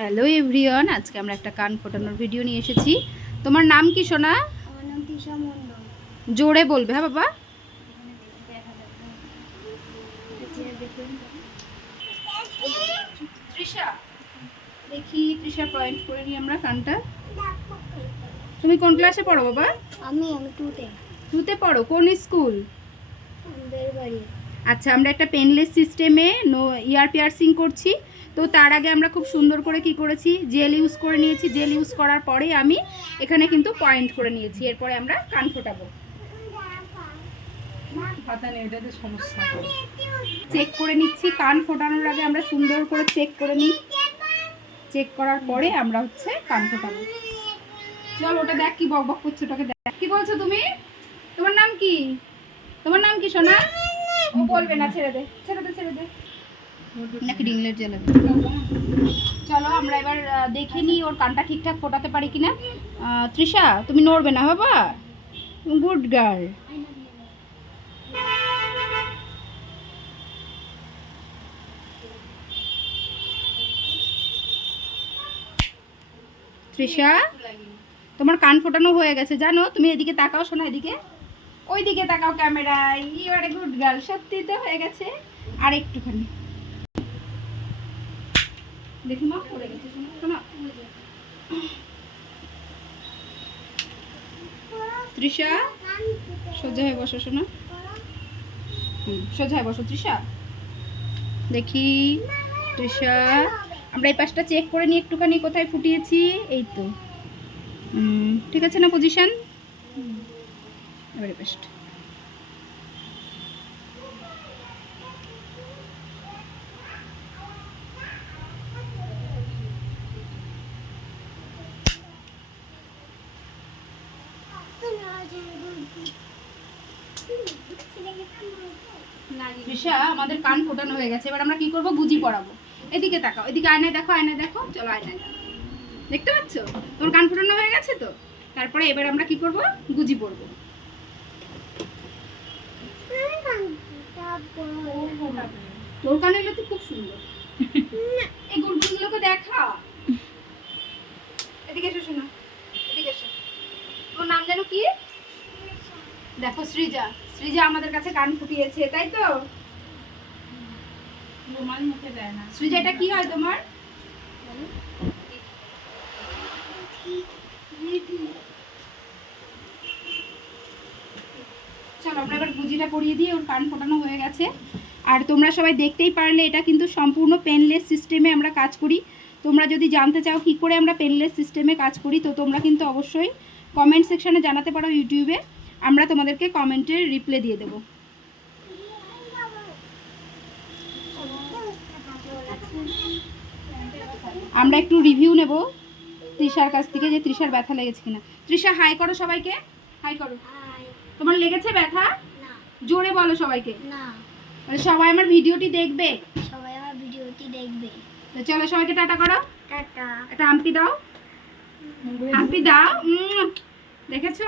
Hello everyone আজকে আমরা একটা কান ফোটানোর ভিডিও নিয়ে এসেছি। তোমার নাম কি সোনা? জোরে বলবে হ্যাঁ বাবা? তৃষা দেখি তৃষা পয়েন্ট করে নিই আমরা কানটা। তুমি কোন ক্লাসে পড়ো বাবা? আমি আমি টুতে টুতে পড়ো কোন স্কুল আচ্ছা আমরা একটা পেনলেস সিস্টেমে নো ইয়ার পিয়ার্সিং করছি। তো তার আগে আমরা খুব সুন্দর করে কি করেছি? জেল ইউজ করে নিয়েছি। জেল ইউজ করার পরে আমি এখানে কিন্তু পয়েন্ট করে নিয়েছি। এরপরে আমরা কান ফোটাবো। চেক করে নিচ্ছি। কান ফোটানোর আগে আমরা সুন্দর করে চেক করে নিই। চেক করার পরে আমরা হচ্ছে কান ফোটাবো। চল ওটা দেখ কি বক বক করছে ওটাকে দেখ। কি বলছো তুমি? তোমার নাম কি? তোমার নাম কি সোনা? ও বলবে না ছেড়ে দে ছেড়ে দে ছেড়ে দে। নাকি রিংলেট জ্বালাবে? চলো আমরা এবার দেখে নিই ওর কানটা ঠিকঠাক ফোটাতে পারি কিনা। তৃষা তুমি নড়বে না বাবা। Good girl. তৃষা তোমার কান ফোটানো হয়ে গেছে জানো? তুমি এদিকে তাকাও শোনা এদিকে। ওই দিকে তাকাও ক্যামেরায়। You are a good girl, সত্যি তো হয়ে গেছে। আর একটুখানি। দেখি মা শোনো তৃষা, সোজা হয়ে বসো, শোনো। সোজা হয়ে বসো, তৃষা। দেখি, তৃষা। আমরা এই পাশটা চেক করে নিই একটুখানি কোথায় ফুটিয়েছি? এই তো। ঠিক আছে না পজিশন এবারে তৃষা আমাদের কান ফোটানো হয়ে গেছে। এবার আমরা কি করব? গুজি পরাবো। এদিকে তাকাও। এদিকে আয়নায় দেখো আয়নায় দেখো। চলো আয়নায় দেখো। দেখতে পাচ্ছ? তোমার কান ফোটানো হয়ে গেছে তো? তারপরে এবার আমরা কি করব? গুজি পরবো। তোর কানের তো খুব সুন্দর। এই গুড়গুড়গুলোকে দেখা। এদিকে এসো শোনো। এদিকে এসো। তোর নাম জানো কি? দেখো সৃজা। সৃজা আমাদের কাছে কান ফুটিয়েছে তাই তো? রুমাল মুখে দেয় না। সৃজা এটা কি হয় তোমার চলো গুজিটা পরিয়ে দিই ওর কান ফোটানো হয়ে গেছে। আর তোমরা সবাই দেখতেই পারলে এটা কিন্তু সম্পূর্ণ পেনলেস সিস্টেমে আমরা কাজ করি। তোমরা যদি জানতে চাও কি করে আমরা পেনলেস সিস্টেমে কাজ করি তো তোমরা কিন্তু অবশ্যই কমেন্ট সেকশনে জানাতে পারো ইউটিউবে। আমরা তোমাদেরকে কমেন্টের রিপ্লে দিয়ে দেবো। আমরা একটু রিভিউ নেব তৃষার কাছ থেকে যে তৃষার ব্যথা লেগেছে কিনা। তৃষা হাই করো সবাইকে। হাই করো। তোমার লেগেছে ব্যথা? জোরে বলো সবাইকে। না। মানে সবাই আমার ভিডিওটি দেখবে? সবাই আমার ভিডিওটি দেখবে। তো চলো সবাইকে টাটা করো। টাটা। একটা আমপি দাও। আম্পি দাও। উম, দেখেছ?